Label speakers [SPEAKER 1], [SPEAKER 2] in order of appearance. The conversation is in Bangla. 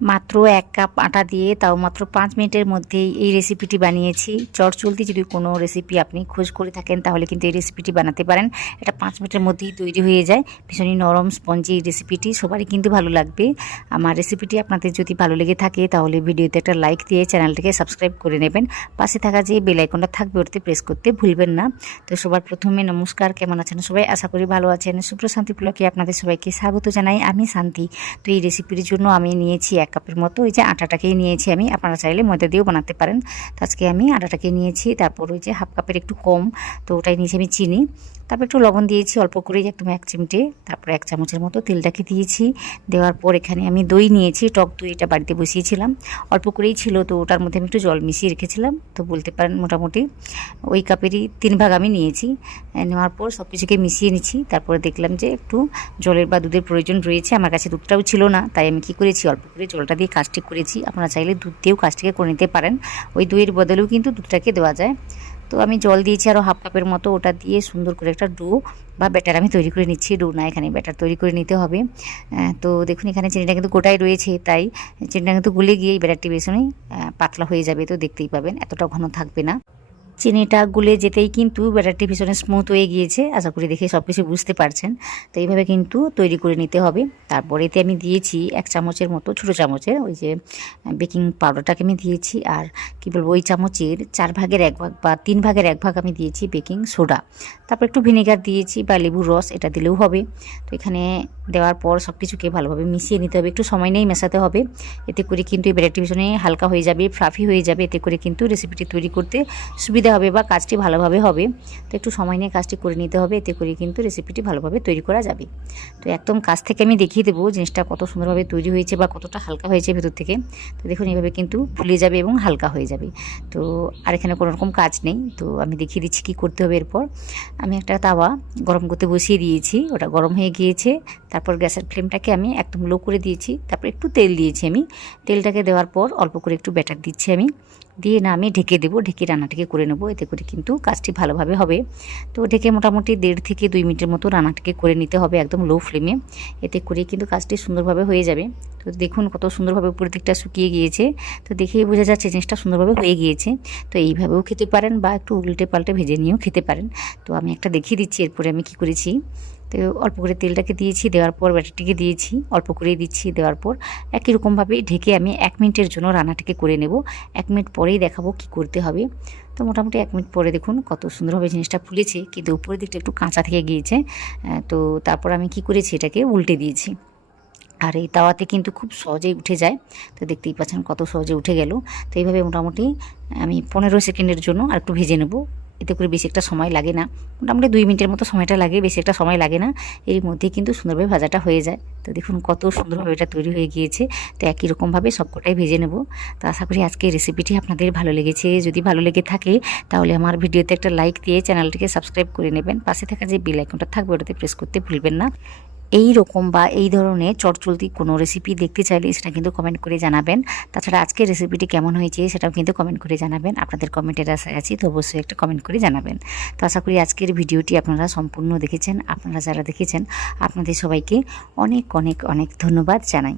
[SPEAKER 1] মাত্র এক কাপ আটা দিয়ে তাও মাত্র পাঁচ মিনিটের মধ্যেই এই রেসিপিটি বানিয়েছি। চট চলতি যদি কোনো রেসিপি আপনি খোঁজ করে থাকেন, তাহলে কিন্তু এই রেসিপিটি বানাতে পারেন। এটা পাঁচ মিনিটের মধ্যেই তৈরি হয়ে যায়। ভীষণই নরম স্পঞ্জি এই রেসিপিটি সবারই কিন্তু ভালো লাগবে। আমার রেসিপিটি আপনাদের যদি ভালো লেগে থাকে, তাহলে ভিডিওতে একটা লাইক দিয়ে চ্যানেলটিকে সাবস্ক্রাইব করে নেবেন। পাশে থাকা যে বেল আইকনটা থাকবে, ওটাতে প্রেস করতে ভুলবেন না। তো সবার প্রথমে নমস্কার, কেমন আছেন সবাই? আশা করি ভালো আছেন। সুপ্রশান্তি পুলকে আপনাদের সবাইকে স্বাগত জানাই। আমি শান্তি। তো এই রেসিপির জন্য আমি নিয়েছি এক কাপের মতো ওই যে আটাটাকেই নিয়েছি আমি। আপনারা চাইলে ময়দা দিয়েও বানাতে পারেন। তো আজকে আমি আটাটাকে নিয়েছি, তারপর ওই যে হাফ কাপের একটু কম, তো ওটাই নিয়েছি আমি চিনি। তারপর একটু লবণ দিয়েছি, অল্প করেই একদম এক চিমটে। তারপরে এক চামচের মতো তেলটাকে দিয়েছি। দেওয়ার পর এখানে আমি দই নিয়েছি, টক দই এটা বাড়িতে বসিয়েছিলাম। অল্প করেই ছিল, তো ওটার মধ্যে আমি একটু জল মিশিয়ে রেখেছিলাম। তো বলতে পারেন মোটামুটি ওই কাপেরই তিন ভাগ আমি নিয়েছি। নেওয়ার পর সব কিছুকে মিশিয়ে নিচ্ছি। তারপরে দেখলাম যে একটু জলের বা দুধের প্রয়োজন রয়েছে। আমার কাছে দুধটাও ছিল না, তাই আমি কি করেছি, অল্প করে জলটা দিয়ে কাজটি করেছি। আপনারা চাইলে দুধ দিয়েও কাজটিকে করে নিতে পারেন। ওই দইয়ের বদলেও কিন্তু দুধটাকে দেওয়া যায়। তো আমি জল দিয়েছি আরও হাফ কাপের মতো। ওটা দিয়ে সুন্দর করে একটা ডো বা ব্যাটার আমি তৈরি করে নিচ্ছি। ডো না, এখানে ব্যাটার তৈরি করে নিতে হবে। তো দেখুন, এখানে চিনিটা কিন্তু গোটাই রয়েছে, তাই চিনিটা কিন্তু গুলে গিয়ে এই ব্যাটারটি বেশনই পাতলা হয়ে যাবে। তো দেখতেই পাবেন এতটা ঘন থাকবে না। চিনিটা গুলে যেতেই কিন্তু ব্যাটারটি ভীষণ স্মুথ হয়ে গিয়েছে। আশা করি দেখে সব কিছু বুঝতে পারছেন। তো এইভাবে কিন্তু তৈরি করে নিতে হবে। তারপরে এতে আমি দিয়েছি এক চামচের মতো, ছোটো চামচের, ওই যে বেকিং পাউডারটাকে আমি দিয়েছি। আর কি বলব, ওই চামচের চার ভাগের এক ভাগ বা তিন ভাগের এক ভাগ আমি দিয়েছি বেকিং সোডা তারপর একটু ভিনেগার দিয়েছি বা লেবুর রস, এটা দিলেও হবে। তো এখানে দেওয়ার পর সব কিছুকে ভালোভাবে মিশিয়ে নিতে হবে। একটু সময় নেই মেশাতে হবে। এতে করে কিন্তু এই ব্যাটারটি ভীষণই হালকা হয়ে যাবে ফ্লাফি হয়ে যাবে। এতে করে কিন্তু রেসিপিটি তৈরি করতে সুবিধা হবে বা কাজটি ভালোভাবে হবে, তো একটু সময় নিয়ে কাজটি করে নিতে হবে। এতে করে কিন্তু রেসিপিটি ভালোভাবে তৈরি করা যাবে। তো একদম কাজ থেকে আমি দেখিয়ে দেবো জিনিসটা কত সুন্দরভাবে তৈরি হয়েছে বা কতটা হালকা হয়েছে ভেতর থেকে। তো দেখুন, এইভাবে কিন্তু ফুলে যাবে এবং হালকা হয়ে যাবে। তো আর এখানে কোনো রকম কাজ নেই। তো আমি দেখিয়ে দিচ্ছি কী করতে হবে এরপর। আমি একটা তাওয়া গরম করতে বসিয়ে দিয়েছি। ওটা গরম হয়ে গিয়েছে। তারপর গ্যাসের ফ্লেমটাকে আমি একদম লো করে দিয়েছি। তারপর একটু তেল দিয়েছি আমি। তেলটাকে দেওয়ার পর অল্প করে একটু ব্যাটার দিচ্ছি আমি। দিয়ে না আমি ঢেকে দেবো, ঢেকে রান্নাটিকে করে নেব। এতে করে কিন্তু কাজটি ভালোভাবে হবে। তো ঢেকে মোটামুটি দেড় থেকে দুই মিনিটের মতো রান্নাটিকে করে নিতে হবে একদম লো ফ্লেমে এতে করে কিন্তু কাজটি সুন্দরভাবে হয়ে যাবে। তো দেখুন কত সুন্দরভাবে উপরের দিকটা শুকিয়ে গিয়েছে। তো দেখেই বোঝা যাচ্ছে জিনিসটা সুন্দরভাবে হয়ে গিয়েছে। তো এইভাবেও খেতে পারেন বা একটু উল্টে পাল্টে ভেজে নিয়েও খেতে পারেন। তো আমি একটা দেখিয়ে দিচ্ছি, এরপরে আমি কি করেছি। তো অল্প করে তেলটাকে দিয়েছি, দেওয়ার পর ব্যাটারটিকে দিয়েছি, অল্প করেই দিচ্ছি, দেওয়ার পর একই রকমভাবে ঢেকে আমি এক মিনিটের জন্য রান্নাটিকে করে নেব। এক মিনিট পরেই দেখাবো কি করতে হবে। তো মোটামুটি এক মিনিট পরে দেখুন কত সুন্দরভাবে জিনিসটা ফুলেছে, কিন্তু উপরের দিকটা একটু কাঁচা থেকে গিয়েছে। তো তারপর আমি কি করেছি, এটাকে উল্টে দিয়েছি। আর এই তাওয়াতে কিন্তু খুব সহজেই উঠে যায়। তো দেখতেই পাচ্ছেন কত সহজে উঠে গেল। তো এইভাবে মোটামুটি আমি পনেরো সেকেন্ডের জন্য আর একটু ভেজে নেব। এতে করে বেশি একটা সময় লাগে না। মোটামুটি দুই মিনিটের মতো সময়টা লাগে, বেশি একটা সময় লাগে না। এর মধ্যে কিন্তু সুন্দরভাবে ভাজাটা হয়ে যায়। তো দেখুন কত সুন্দরভাবে এটা তৈরি হয়ে গিয়েছে। তো একই রকমভাবে সবকটাই ভেজে নেব। তো আশা করি আজকে রেসিপিটি আপনাদের ভালো লেগেছে। যদি ভালো লেগে থাকে, তাহলে আমার ভিডিওতে একটা লাইক দিয়ে চ্যানেলটিকে সাবস্ক্রাইব করে নেবেন। পাশে থাকা যে বেল আইকনটা থাকবে, ওটাতে প্রেস করতে ভুলবেন না। এই রকম বা এই ধরনের চটচলতি কোনো রেসিপি দেখতে চাইলে সেটা কিন্তু কমেন্ট করে জানাবেন। তাছাড়া আজকের রেসিপিটি কেমন হয়েছে সেটাও কিন্তু কমেন্ট করে জানাবেন। আপনাদের কমেন্টের আশায় আছি, তো অবশ্যই একটা কমেন্ট করে জানাবেন। তো আশা করি আজকের ভিডিওটি আপনারা সম্পূর্ণ দেখেছেন। আপনারা যারা দেখেছেন, আপনাদের সবাইকে অনেক অনেক অনেক ধন্যবাদ জানাই।